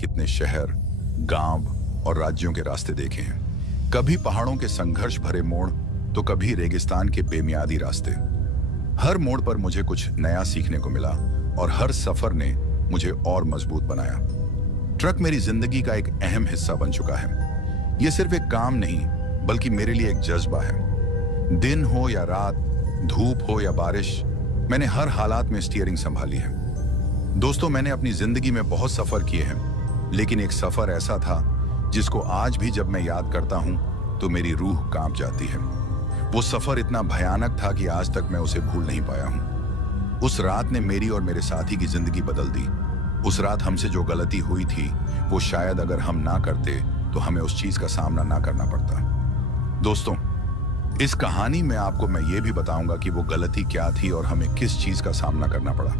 कितने शहर, गांव और राज्यों के रास्ते देखे हैं। कभी पहाड़ों के संघर्ष भरे मोड़, तो कभी रेगिस्तान के बेमियादी रास्ते। हर मोड़ पर मुझे कुछ नया सीखने को मिला और हर सफर ने मुझे और मजबूत बनाया। ट्रक मेरी जिंदगी का एक अहम हिस्सा बन चुका है। ये सिर्फ एक काम नहीं, बल्कि मेरे लिए एक जज्बा है। दिन हो या रात, धूप हो या बारिश, मैंने हर हालात में स्टीयरिंग संभाली है। दोस्तों, मैंने अपनी जिंदगी में बहुत सफर किए हैं, लेकिन एक सफर ऐसा था जिसको आज भी जब मैं याद करता हूं तो मेरी रूह कांप जाती है। वो सफर इतना भयानक था कि आज तक मैं उसे भूल नहीं पाया हूं। उस रात ने मेरी और मेरे साथी की जिंदगी बदल दी। उस रात हमसे जो गलती हुई थी, वो शायद अगर हम ना करते तो हमें उस चीज का सामना ना करना पड़ता। दोस्तों, इस कहानी में आपको मैं ये भी बताऊंगा कि वो गलती क्या थी और हमें किस चीज का सामना करना पड़ा।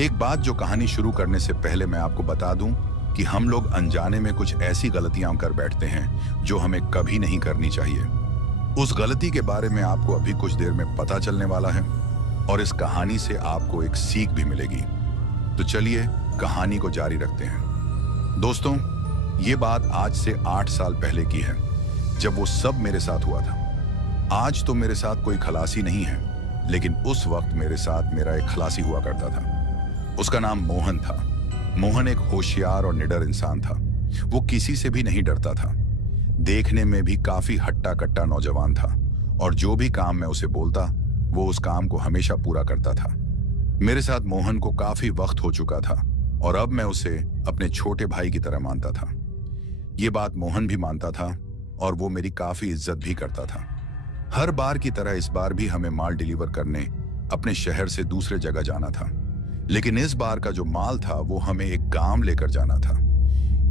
एक बात जो कहानी शुरू करने से पहले मैं आपको बता दूं कि हम लोग अनजाने में कुछ ऐसी गलतियां कर बैठते हैं जो हमें कभी नहीं करनी चाहिए। उस गलती के बारे में आपको अभी कुछ देर में पता चलने वाला है और इस कहानी से आपको एक सीख भी मिलेगी। तो चलिए कहानी को जारी रखते हैं। दोस्तों, ये बात आज से 8 साल पहले की है, जब वो सब मेरे साथ हुआ था। आज तो मेरे साथ कोई खलासी नहीं है, लेकिन उस वक्त मेरे साथ मेरा एक खलासी हुआ करता था। उसका नाम मोहन था। मोहन एक होशियार और निडर इंसान था। वो किसी से भी नहीं डरता था। देखने में भी काफी हट्टा कट्टा नौजवान था और जो भी काम मैं उसे बोलता, वो उस काम को हमेशा पूरा करता था। मेरे साथ मोहन को काफी वक्त हो चुका था और अब मैं उसे अपने छोटे भाई की तरह मानता था। ये बात मोहन भी मानता था और वो मेरी काफी इज्जत भी करता था। हर बार की तरह इस बार भी हमें माल डिलीवर करने अपने शहर से दूसरे जगह जाना था, लेकिन इस बार का जो माल था वो हमें एक गांव लेकर जाना था।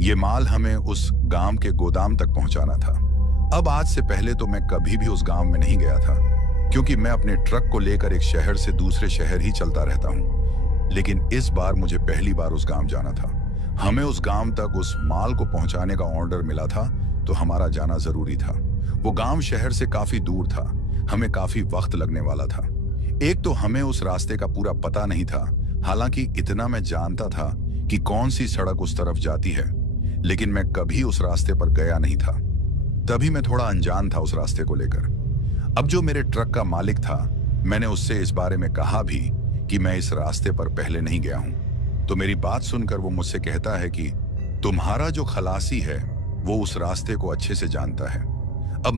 ये माल हमें उस गांव के गोदाम तक पहुंचाना था। अब आज से पहले तो मैं कभी भी उस गांव में नहीं गया था, क्योंकि मैं अपने ट्रक को लेकर एक शहर से दूसरे शहर ही चलता रहता हूं। लेकिन इस बार मुझे पहली बार उस गांव जाना था। हमें उस गांव तक उस माल को पहुंचाने का ऑर्डर मिला था, तो हमारा जाना जरूरी था। वो गांव शहर से काफी दूर था। हमें काफी वक्त लगने वाला था। एक तो हमें उस रास्ते का पूरा पता नहीं था। हालांकि इतना मैं जानता था कि कौन सी सड़क उस तरफ जाती है, लेकिन मैं कभी उस रास्ते पर गया नहीं था। तभी मैं थोड़ा अनजान था उस रास्ते को लेकर। अब जो मेरे ट्रक का मालिक था, मैंने उससे इस बारे में कहा भी कि मैं इस रास्ते पर पहले नहीं गया हूं। तो मेरी बात सुनकर वो मुझसे कहता है कि तुम्हारा जो खलासी है वो उस रास्ते को अच्छे से जानता है।